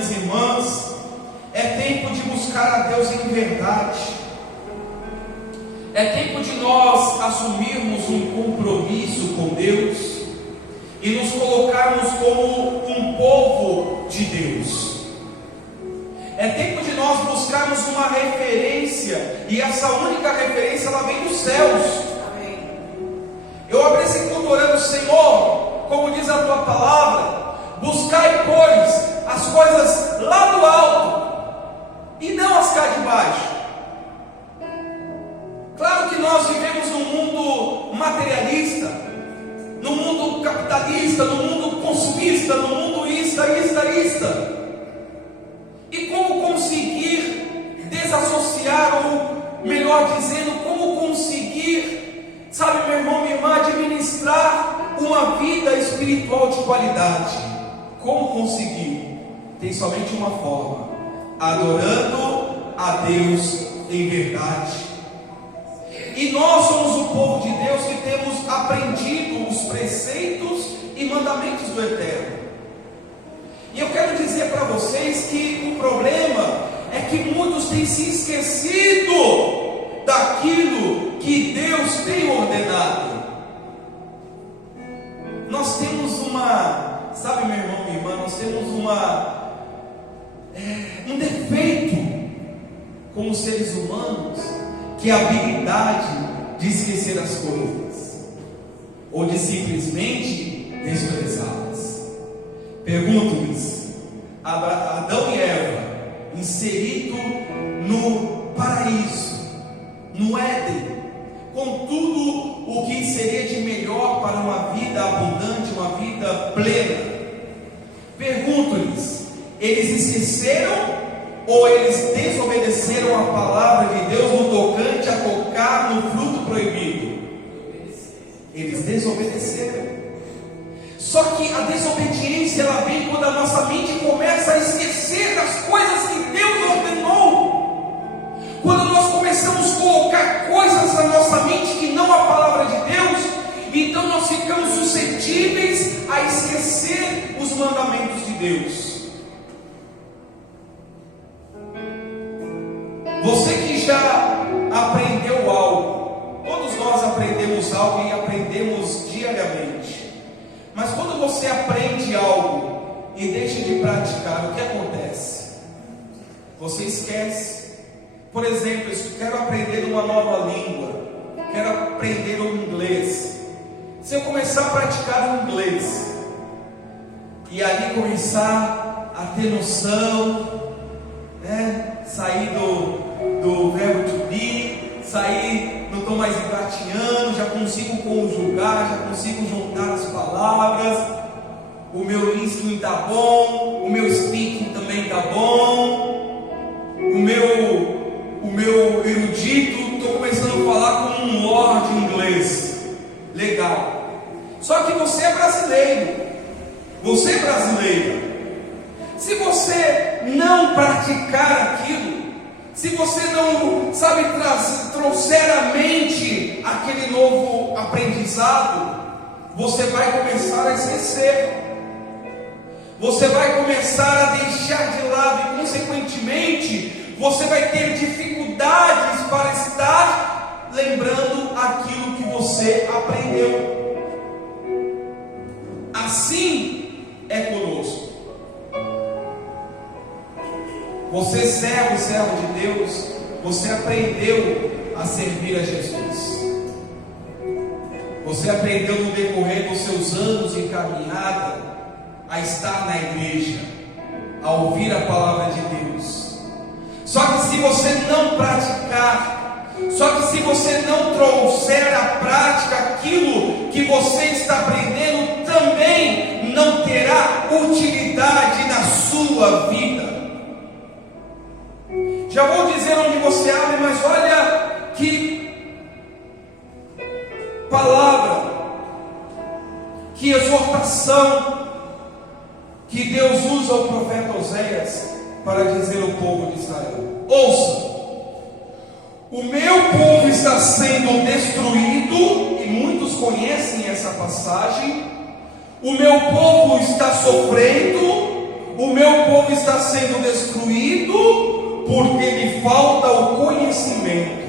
minhas irmãs, é tempo de buscar a Deus em verdade. É tempo de nós assumirmos um compromisso com Deus e nos colocarmos como um povo de Deus. É tempo de nós buscarmos uma referência, e essa única referência ela vem dos céus. Amém. Eu abri esse culto orando: Senhor, como diz a tua palavra, buscai, pois, as coisas lá do alto e não as cá de baixo. Claro que nós vivemos num mundo materialista, no mundo capitalista, no mundo consumista, no mundo ista. E como conseguir desassociar, ou melhor dizendo, como conseguir, sabe, meu irmão, minha irmã, administrar uma vida espiritual de qualidade? Como conseguir? Tem somente uma forma: adorando a Deus em verdade. E nós somos o povo de Deus que temos aprendido os preceitos e mandamentos do Eterno. E eu quero dizer para vocês que o problema é que muitos têm se esquecido daquilo que Deus tem ordenado. Nós temos sabe, meu irmão, minha irmã, nós temos um defeito como seres humanos, que é a habilidade de esquecer as coisas, ou de simplesmente desprezá-las. Pergunto-lhes: Adão e Eva, inserido no paraíso, no Éden, com tudo o que seria de melhor para uma vida abundante, uma vida plena, pergunto-lhes: eles esqueceram ou eles desobedeceram a palavra de Deus no tocante a tocar no fruto proibido? Eles desobedeceram. Só que a desobediência ela vem quando a nossa mente começa a esquecer das coisas que Deus ordenou. Quando nós começamos a colocar coisas na nossa mente que não a palavra de Deus, então nós ficamos suscetíveis a esquecer os mandamentos de Deus. Você que já aprendeu algo, todos nós aprendemos algo e aprendemos diariamente. Mas quando você aprende algo e deixa de praticar, o que acontece? Você esquece. Por exemplo, eu quero aprender uma nova língua, quero aprender o inglês. Se eu começar a praticar o inglês e ali começar a ter noção, sair do verbo to be, sair, não estou mais engateando, já consigo conjugar, já consigo juntar as palavras, o meu listening está bom, o meu speaking também está bom, o meu erudito, estou começando a falar como um lord inglês, legal. Só que você é brasileiro, você é brasileira. Se você não praticar aquilo, se você não, trouxer à mente aquele novo aprendizado, você vai começar a esquecer. Você vai começar a deixar de lado e, consequentemente, você vai ter dificuldades para estar lembrando aquilo que você aprendeu. Assim é conosco. Você, servo de Deus, você aprendeu a servir a Jesus. Você aprendeu no decorrer dos seus anos de caminhada a estar na igreja, a ouvir a palavra de Deus. Só que se você não praticar, só que se você não trouxer à prática aquilo que você está aprendendo, também não terá utilidade na sua vida. Já vou dizer onde você abre, mas olha que palavra, que exortação que Deus usa o profeta Oséias para dizer ao povo de Israel: ouça, o meu povo está sendo destruído, e muitos conhecem essa passagem. O meu povo está sofrendo, o meu povo está sendo destruído porque lhe falta o conhecimento.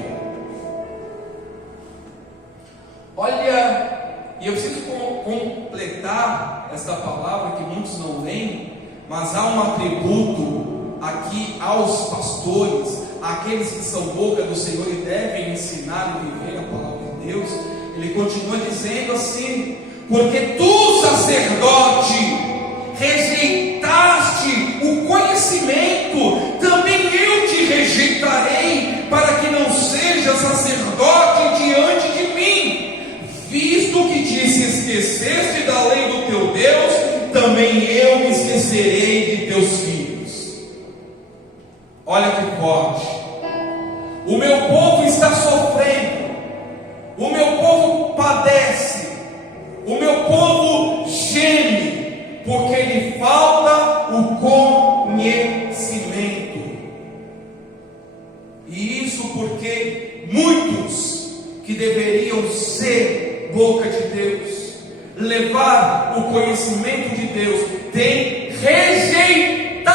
Olha, e eu preciso completar esta palavra que muitos não leem, mas há um atributo aqui aos pastores, àqueles que são boca do Senhor e devem ensinar e viver a palavra de Deus. Ele continua dizendo assim: porque tu, sacerdote, rejeitaste o conhecimento, também eu te rejeitarei, para que não seja sacerdote diante de mim. Visto que te esqueceste da lei do teu Deus, também eu me esquecerei de teus filhos. Olha que forte. O meu povo está sofrendo, o meu povo padece, o meu povo geme, porque lhe falta o conhecimento. E isso porque muitos que deveriam ser boca de Deus, levar o conhecimento de Deus, têm rejeitado.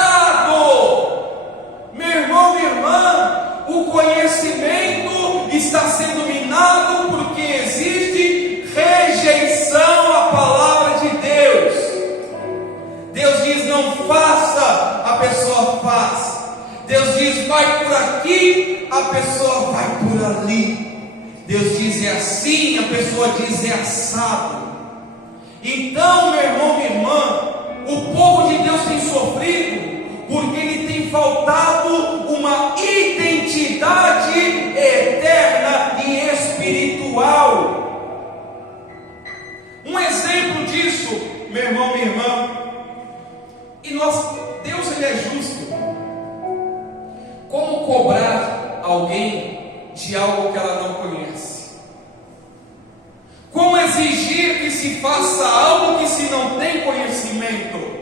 Meu irmão, minha irmã, o conhecimento está sendo minado porque existe rejeição à palavra de Deus. Deus diz: não faça, a pessoa faz. Deus diz: vai por aqui, a pessoa vai por ali. Deus diz: é assim, a pessoa diz: é assado. Então, meu irmão, minha irmã, o povo de Deus tem sofrido porque lhe tem faltado uma identidade eterna e espiritual. Um exemplo disso, meu irmão, minha irmã, e Deus, ele é justo. Como cobrar alguém de algo que ela não conhece? Como exigir que se faça algo que se não tem conhecimento?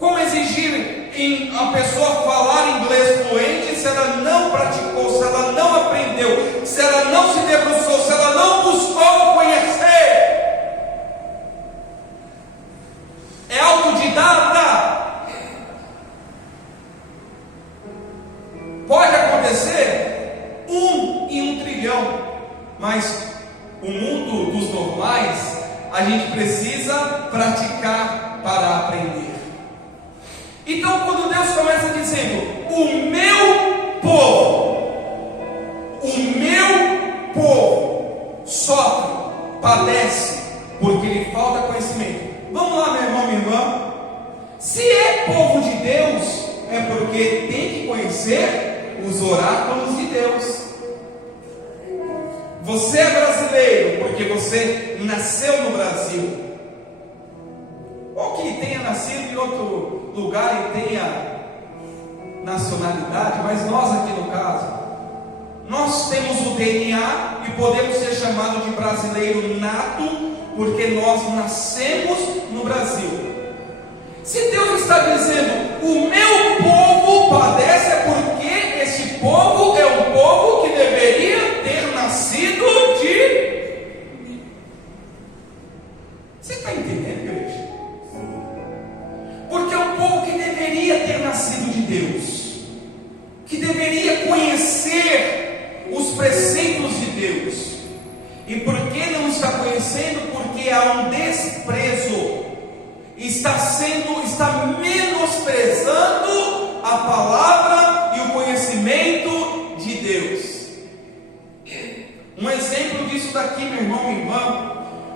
Como exigir em a pessoa falar inglês fluente se ela não praticou, se ela não aprendeu, se ela não se debruçou, se ela não buscou conhecer? É autodidata? Pode acontecer 1 em 1 trilhão, mas o mundo dos normais, a gente precisa praticar para aprender. Então, quando Deus começa dizendo: o meu povo sofre, padece, porque lhe falta conhecimento. Vamos lá, meu irmão, minha irmã. Se é povo de Deus, é porque tem que conhecer os oráculos de Deus. Você é brasileiro porque você nasceu no Brasil, ou que tenha nascido em outro lugar e tenha nacionalidade, mas nós aqui no caso, nós temos o DNA e podemos ser chamados de brasileiro nato, porque nós nascemos no Brasil. Se Deus está dizendo: o meu povo padece, é porque esse povo é um povo que deveria ter nascido de... Você está entendendo, igreja? Porque é um povo que deveria ter nascido de Deus, que deveria conhecer os preceitos de Deus. E por que não está conhecendo? Porque há um desprezo. Está menosprezando a palavra e o conhecimento de Deus. Um exemplo disso daqui, meu irmão, minha irmã,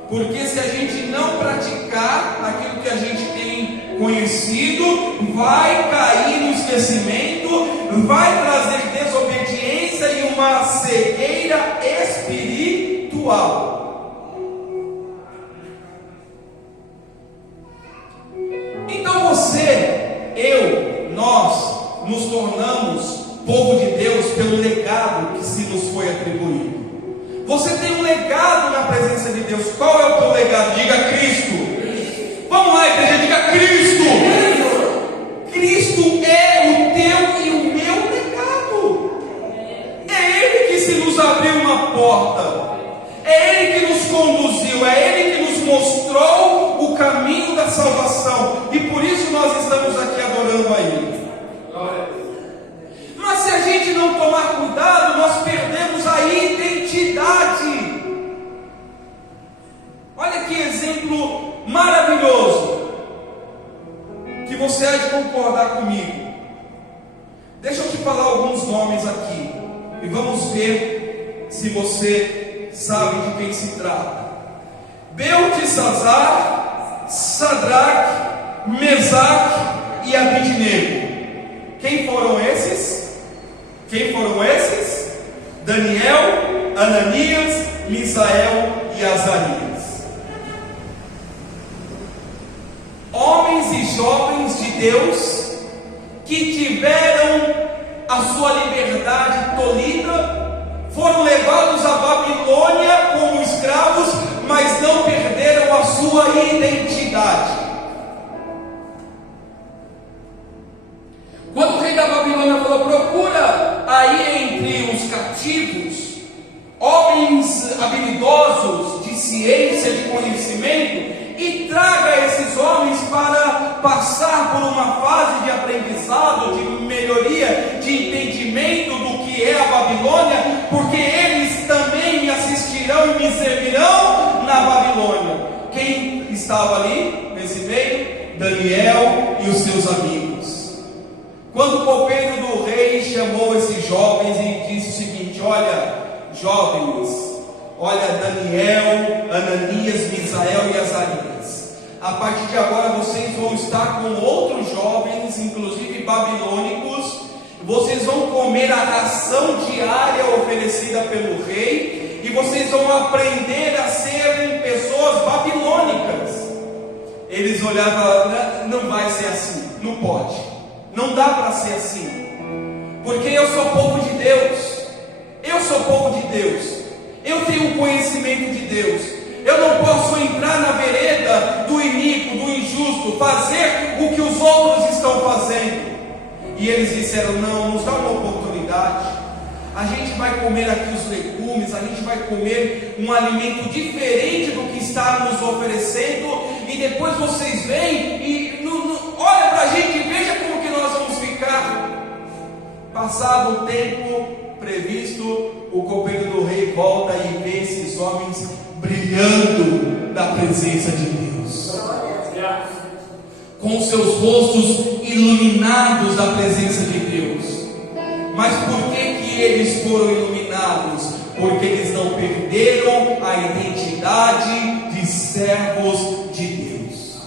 porque se a gente não praticar aquilo que a gente tem conhecido, vai cair no esquecimento, vai trazer desobediência e uma cegueira espiritual. Então você, eu, nós nos tornamos povo de Deus pelo legado que se nos foi atribuído. Você tem um legado na presença de Deus. Qual é o teu legado? Diga: Cristo. Vamos lá, igreja, diga: Cristo. Cristo é o teu e o meu legado. É Ele que se nos abriu uma porta, é Ele que nos conduziu, é Ele que nos mostrou o caminho da salvação, e por isso nós estamos aqui exemplo maravilhoso, que você há de concordar comigo. Deixa eu te falar alguns nomes aqui, e vamos ver se você sabe de quem se trata. Beltesazar, Sadraque, Mesaque e Abidnego. Quem foram esses? Daniel, Ananias, Misael e Azarias. Homens e jovens de Deus que tiveram a sua liberdade tolhida, foram levados à Babilônia como escravos, mas não perderam a sua identidade. Quando o rei da Babilônia falou: procura aí entre os cativos homens habilidosos de ciência, de conhecimento, e traga esses homens para passar por uma fase de aprendizado, de melhoria, de entendimento do que é a Babilônia, porque eles também me assistirão e me servirão na Babilônia. Quem estava ali nesse meio? Daniel e os seus amigos. Quando o copeiro do rei chamou esses jovens e disse o seguinte: olha, jovens, olha, Daniel, Ananias, Misael e Azarias, a partir de agora vocês vão estar com outros jovens, inclusive babilônicos. Vocês vão comer a ração diária oferecida pelo rei, e vocês vão aprender a serem pessoas babilônicas. Eles olhavam e falavam: não vai ser assim, não pode, não dá para ser assim, porque eu sou povo de Deus, eu sou povo de Deus, eu tenho o conhecimento de Deus, eu não posso entrar na vereda do iníquo, do injusto, fazer o que os outros estão fazendo. E eles disseram: não, nos dá uma oportunidade, a gente vai comer aqui os legumes, a gente vai comer um alimento diferente do que está nos oferecendo, e depois vocês vêm e olha para a gente e veja como que nós vamos ficar. Passado o tempo previsto, o copeiro do rei volta e vê esses homens brilhando da presença de Deus, com seus rostos iluminados da presença de Deus. Mas por que eles foram iluminados? Porque eles não perderam a identidade de servos de Deus.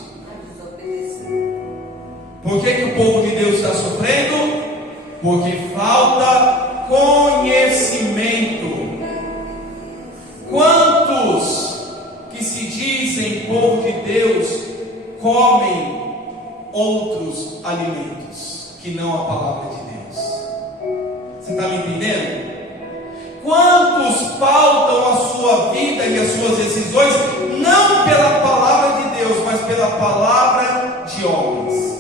Por que o povo de Deus está sofrendo? Porque falta conhecimento. Quantos que se dizem povo de Deus comem outros alimentos que não a palavra de Deus? Você está me entendendo? Quantos pautam a sua vida e as suas decisões não pela palavra de Deus, mas pela palavra de homens?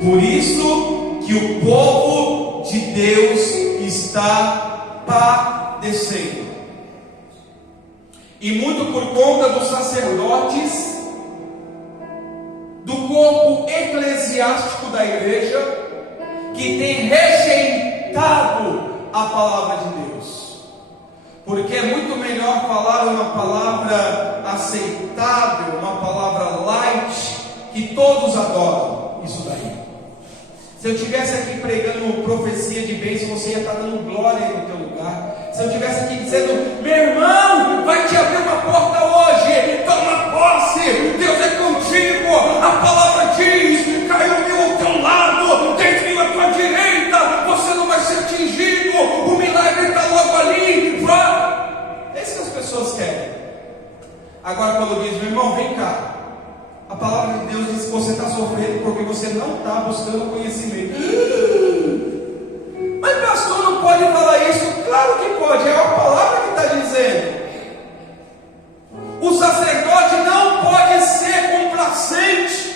Por isso que o povo de Deus está padecendo, e muito por conta dos sacerdotes, do corpo eclesiástico da igreja, que tem rejeitado a palavra de Deus. Porque é muito melhor falar uma palavra aceitável, uma palavra light, que todos adoram. Isso daí. Se eu estivesse aqui pregando profecia de bênção, você ia estar dando glória aí no teu lugar. Se eu estivesse aqui dizendo: meu irmão, vai te abrir uma porta hoje, toma posse, Deus é contigo, a palavra diz: caiu mil ao teu lado, 10 mil à tua direita, você não vai ser atingido, o milagre está logo ali. É isso que as pessoas querem. Agora, quando diz: meu irmão, vem cá, a palavra de Deus diz que você está sofrendo porque você não está buscando conhecimento. Mas pastor, não pode falar isso. Claro que pode, é a palavra que está dizendo. O sacerdote não pode ser complacente,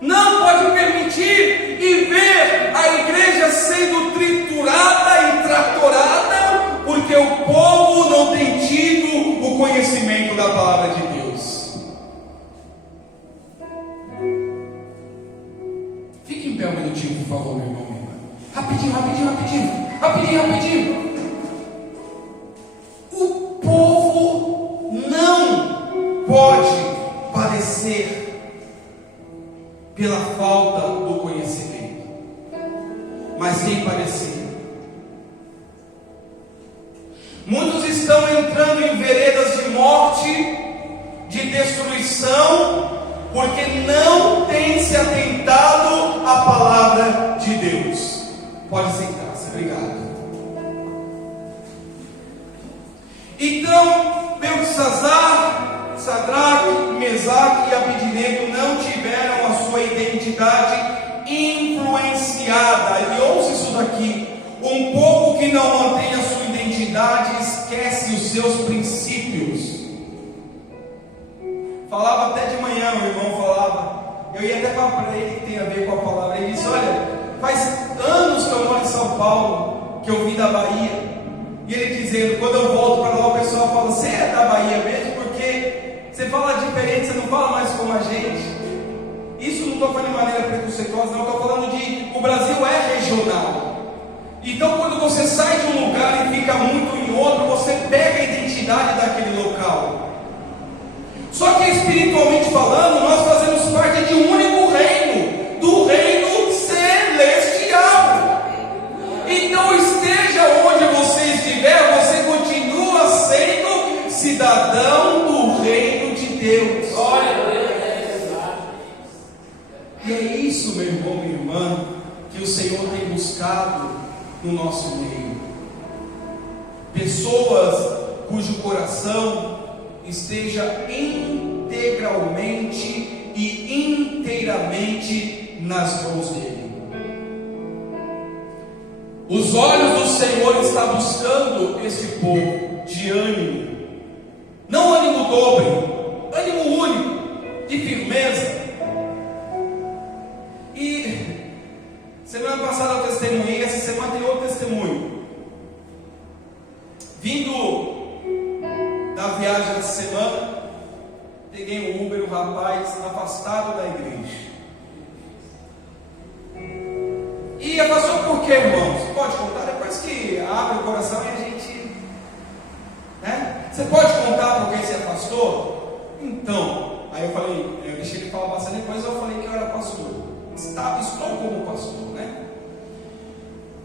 não pode permitir e ver a igreja sendo triturada e tratorada, porque o povo não tem tido o conhecimento da palavra de Deus. Fique em pé um minutinho. estão entrando em veredas de morte, de destruição, porque não têm se atentado à palavra de Deus. Pode sentar-se, obrigado. Então, Beltesazar, Sadraque, Mesaque e Abidnego não tiveram a sua identidade influenciada. E ouça isso daqui: um povo que não mantém a sua identidade esquece os seus princípios. Falava até de manhã, o irmão falava, eu ia até para ele que tem a ver com a palavra. Ele disse: olha, faz anos que eu moro em São Paulo, que eu vim da Bahia. E ele dizendo, quando eu volto para lá, o pessoal fala: você é da Bahia mesmo? Porque você fala diferente, você não fala mais como a gente. Isso não estou falando de maneira preconceituosa, não. Estou falando de, o Brasil é regional. Então quando você sai de um lugar e fica muito em outro, você pega a identidade daquele local. Só que espiritualmente falando, nós fazemos parte de um único reino, do reino celestial. Então esteja onde você estiver, você continua sendo cidadão do reino de Deus. E é isso, meu irmão, minha irmã, que o Senhor tem buscado no nosso meio. Pessoas cujo coração esteja integralmente e inteiramente nas mãos dele. Os olhos do Senhor estão buscando este povo de ânimo, não ânimo dobre, ânimo único, de firmeza. E semana passada eu testemunhei, essa semana tem outro testemunho. Vindo da viagem essa semana, peguei um Uber, um rapaz afastado da igreja. E afastou por quê, irmãos? Pode contar? Depois que abre o coração e a gente, né? Você pode contar por que se afastou? Então, aí eu falei, eu deixei ele falar bastante, depois eu falei que eu era pastor. Estou como pastor, né?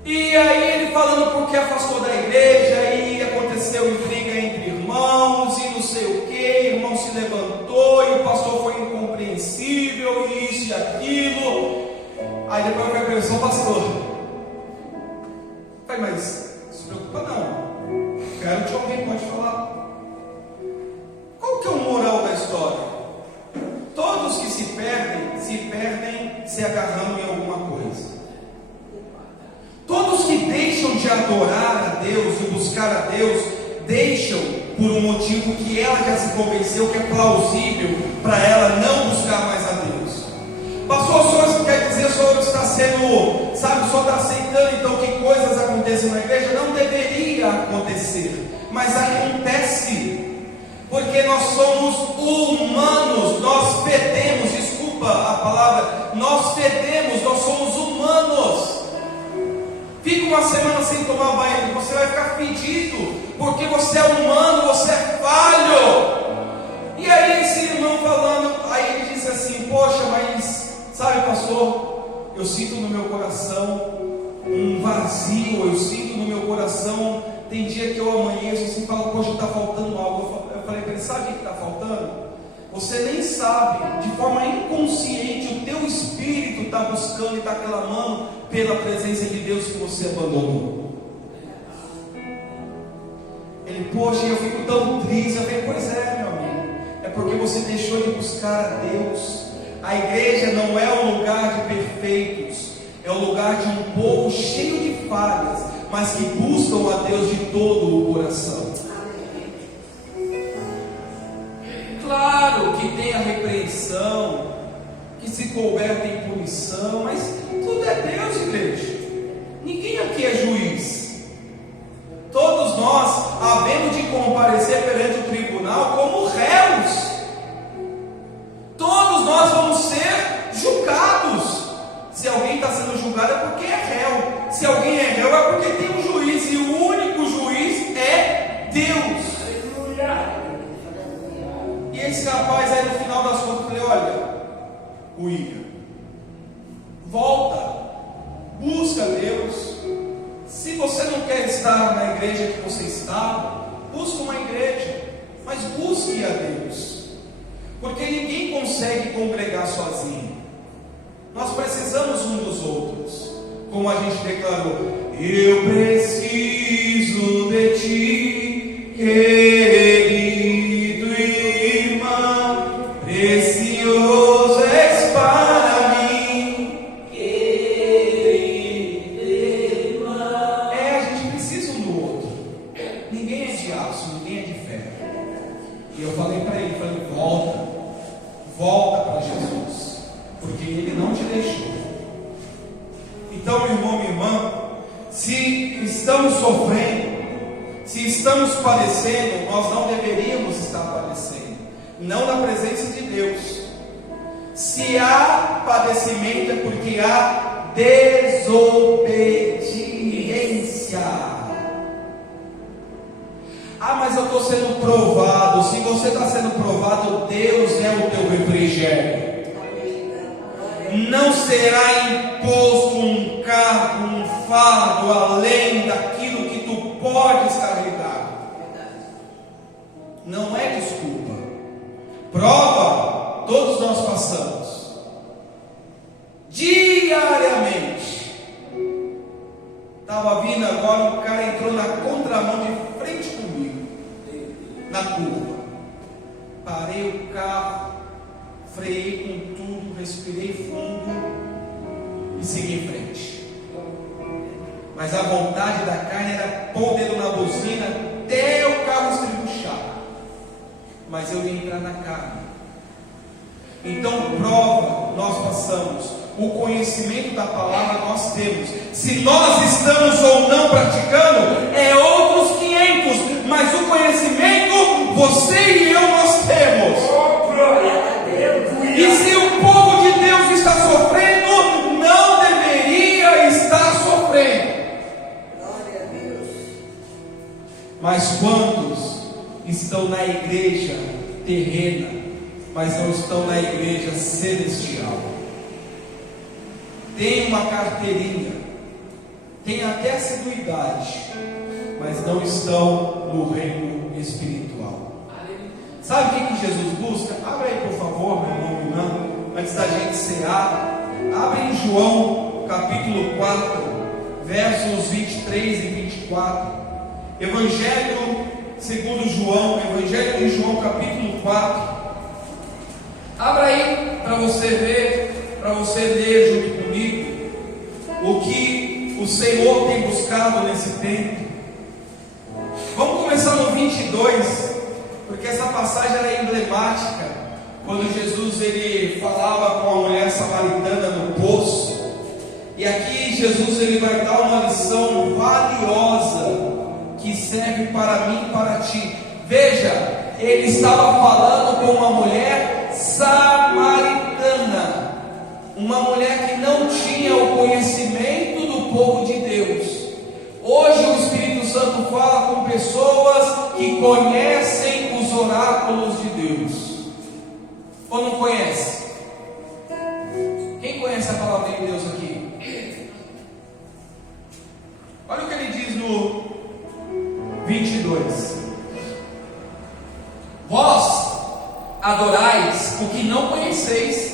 E aí ele falando porque afastou da igreja, e aconteceu intriga entre irmãos, e não sei o que, irmão se levantou, e o pastor foi incompreensível, e isso e aquilo. Aí depois eu falei para ele: sou pastor. Eu falei: mas não se preocupa não, quero te ouvir, pode falar. Qual que é o moral da história? Todos que se perdem se agarrando em alguma coisa. Todos que deixam de adorar a Deus e buscar a Deus, deixam por um motivo que ela já se convenceu que é plausível para ela não buscar mais a Deus. Pastor, o senhor quer dizer, o senhor está sendo, sabe, o senhor está aceitando então que coisas aconteçam na igreja? Não deveria acontecer, mas acontece. Porque nós somos humanos, nós fedemos, desculpa a palavra, nós fedemos, nós somos humanos. Fica uma semana sem tomar banho, você vai ficar fedido, porque você é humano, você é falho. E aí esse irmão falando, aí ele disse assim: poxa, mas sabe, pastor, eu sinto no meu coração um vazio, eu sinto no meu coração, tem dia que eu amanheço assim e falo: poxa, está faltando algo. Eu falei para ele: sabe o que está faltando? Você nem sabe, de forma inconsciente, o teu espírito está buscando e está clamando pela presença de Deus que você abandonou. Ele: poxa, eu fico tão triste. Eu falei: pois é, meu amigo, é porque você deixou de buscar a Deus. A igreja não é um lugar de perfeitos, é um lugar de um povo cheio de falhas, mas que buscam a Deus de todo o coração. Claro que tem a repreensão, que se couber tem punição, mas tudo é Deus, igreja. Ninguém aqui é juiz. Todos nós havemos de comparecer perante o tribunal como réus. Todos nós vamos ser julgados. Se alguém está sendo julgado é porque é réu. Se alguém é réu é porque tem um juiz, e o único juiz é Deus. E esse rapaz aí, no final das contas, eu falei: olha, William, volta, busca Deus. Se você não quer estar na igreja que você está, busque uma igreja, mas busque a Deus, porque ninguém consegue congregar sozinho. Nós precisamos um dos outros, como a gente declarou: eu preciso de ti, querido irmão, precioso és para mim, querido irmão. A gente precisa um do outro. Ninguém é de aço, ninguém é de ferro. E eu falei para ele, volta para Jesus, porque Ele não te deixou. Então, meu irmão, minha irmã, se estamos sofrendo, se estamos padecendo, nós não deveríamos estar padecendo, não na presença de Deus. Se há padecimento é porque há desobediência. Ah, mas eu estou sendo provado. Se você está sendo provado, Deus é o teu refrigério. Não será imposto um cargo, um fardo além daquilo que tu podes carregar. Não é desculpa. Prova, todos nós passamos diariamente. Estava vindo agora, um cara entrou na contramão de frente comigo, na curva. Parei o carro, freiei com tudo, respirei fundo e segui em frente. Mas a vontade da carne era pôr o dedo na buzina até o carro estribuchar. Mas eu ia entrar na carne. Então, prova nós passamos, o conhecimento da palavra nós temos. Se nós estamos ou não praticando, é outros 500, mas o conhecimento, você e eu, nós temos. E se o povo de Deus está sofrendo, não deveria estar sofrendo. Mas quantos estão na igreja terrena, mas não estão na igreja celestial? Tem uma carteirinha, tem até assiduidade, mas não estão no reino espiritual. Sabe o que Jesus busca? Abre aí, por favor, meu irmão, minha irmã, antes da gente cear. Abre em João, capítulo 4, versos 23 e 24. Evangelho segundo João, Evangelho de João, capítulo 4. Abra aí para você ver, para você ler junto comigo o que o Senhor tem buscado nesse tempo. Vamos começar no 22, porque essa passagem era emblemática, quando Jesus ele falava com a mulher samaritana no poço. E aqui Jesus ele vai dar uma lição valiosa que serve para mim e para ti. Veja, ele estava falando com uma mulher samaritana, uma mulher que não tinha o conhecimento do povo de Deus. Hoje o Espírito Santo fala com pessoas que conhecem os oráculos de Deus. Ou não conhece? Quem conhece a palavra de Deus aqui? Olha o que ele diz no 22. Vós adorais o que não conheceis,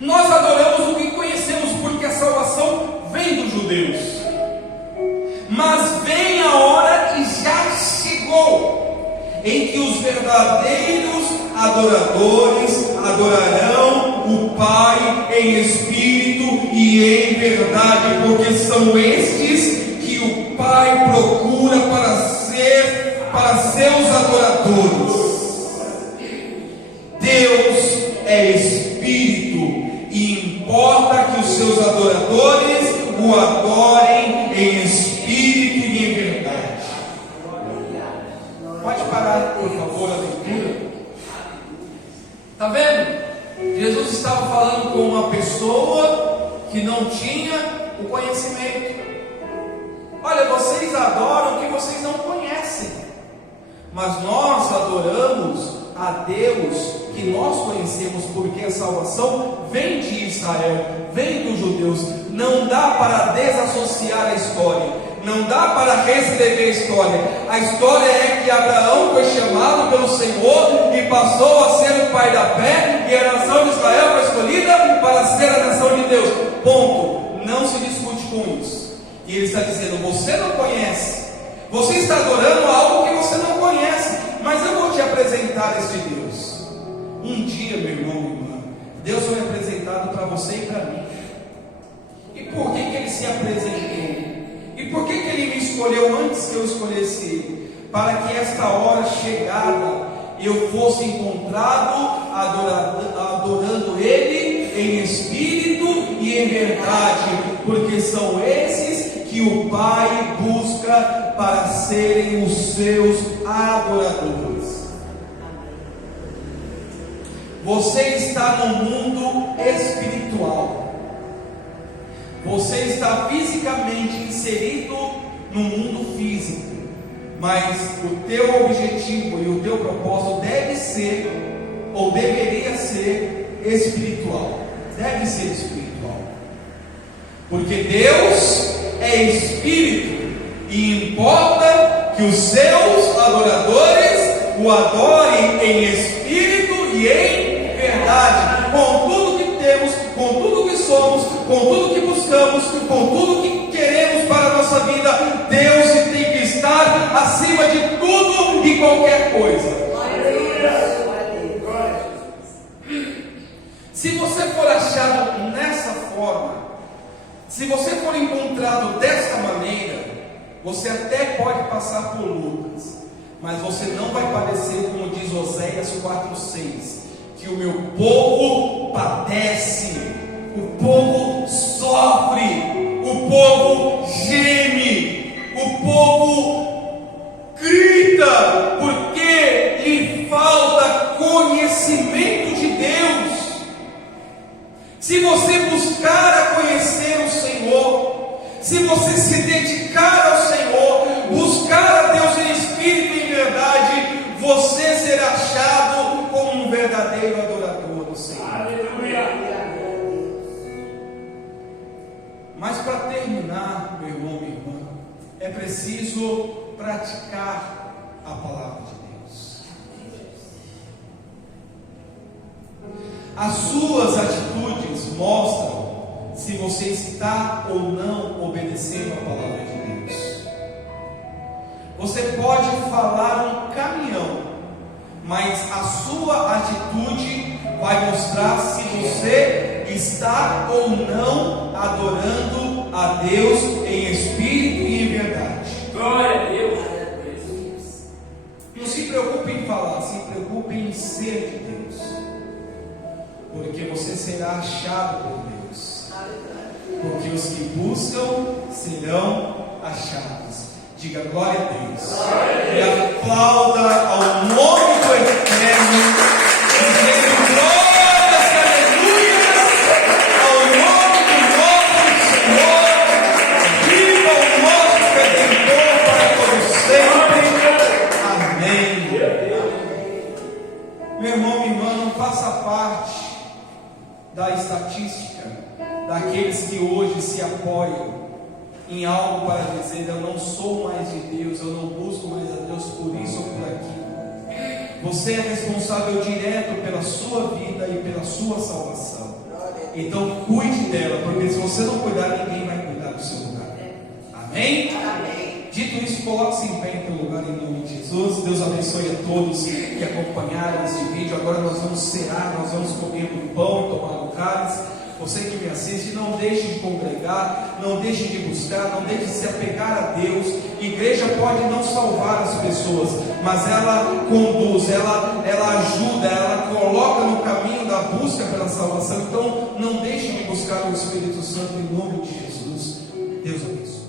nós adoramos o que conhecemos, porque a salvação vem dos judeus. Mas vem a hora, e já chegou, em que os verdadeiros adoradores adorarão o Pai em espírito e em verdade, porque são estes que o Pai procura para seus adoradores. Deus é espírito, e importa que os seus adoradores o adorem em espírito e em verdade. Pode parar, por favor, a leitura. Está vendo? Jesus estava falando com uma pessoa que não tinha o conhecimento. Olha, vocês adoram o que vocês não conhecem, mas nós adoramos a Deus que nós conhecemos, porque a salvação vem de Israel, vem dos judeus. Não dá para desassociar a história. Não dá para reescrever a história. A história é que Abraão foi chamado pelo Senhor e passou a ser o pai da fé, e a nação de Israel foi escolhida para ser a nação de Deus. Ponto. Não se discute com isso. E ele está dizendo: você não conhece, você está adorando algo que você não conhece, mas eu vou te apresentar esse Deus. Um dia, meu irmão, minha irmã, Deus foi apresentado para você e para mim. E por que ele se apresentou? E por que ele me escolheu antes que eu escolhesse ele? Para que esta hora chegada eu fosse encontrado adorando ele em espírito e em verdade, porque são esses que o Pai busca para serem os seus adoradores. Você está no mundo espiritual. Você está fisicamente inserido no mundo físico, mas o teu objetivo e o teu propósito deve ser, ou deveria ser, espiritual. Deve ser espiritual, porque Deus é espírito, e importa que os seus adoradores o adorem em espírito e em verdade, com tudo que temos, com tudo que somos, com tudo que buscamos, com tudo que queremos para a nossa vida. Deus tem que estar acima de tudo e qualquer coisa. Se você for achado nessa forma, se você for encontrado desta maneira, você até pode passar por lutas, mas você não vai padecer como diz Oséias 4:6, que o meu povo padece, o povo sofre, o povo geme, o povo grita, porque lhe falta conhecimento de Deus. Se você buscar a conhecer o Senhor, se você se dedicar ao Senhor, buscar a Deus em espírito e em verdade, você será achado como um verdadeiro adorador do Senhor. Aleluia. Mas para terminar, meu irmão, minha irmã, é preciso praticar a palavra de Deus. As suas atitudes mostram se você está ou não obedecendo a palavra de Deus. Você pode falar um caminhão, mas a sua atitude vai mostrar se você está ou não adorando a Deus em espírito e em verdade. Glória a Deus. Não se preocupe em falar, se preocupe em ser de Deus, porque você será achado por Deus, porque os que buscam serão achados. Diga glória a Deus, e aplauda ao nome do Eterno, dizendo glórias, aleluias, ao nome do nosso Senhor. Viva o nosso Redentor para todo sempre. Amém. Meu irmão, minha irmã, não faça parte da estatística daqueles que hoje se apoiam em algo para dizer: eu não sou mais de Deus, eu não busco mais a Deus por isso ou por aquilo. Você é responsável direto pela sua vida e pela sua salvação. Então cuide dela, porque se você não cuidar, ninguém vai cuidar do seu lugar. Amém? Amém. Dito isso, coloque-se em pé em teu lugar em nome de Jesus. Deus abençoe a todos que acompanharam este vídeo. Agora nós vamos cear, nós vamos comer o pão e tomar o cálice. Você que me assiste, não deixe de congregar, não deixe de buscar, não deixe de se apegar a Deus. Igreja pode não salvar as pessoas, mas ela conduz, ela ajuda, ela coloca no caminho da busca pela salvação. Então não deixe de buscar o Espírito Santo em nome de Jesus. Deus abençoe.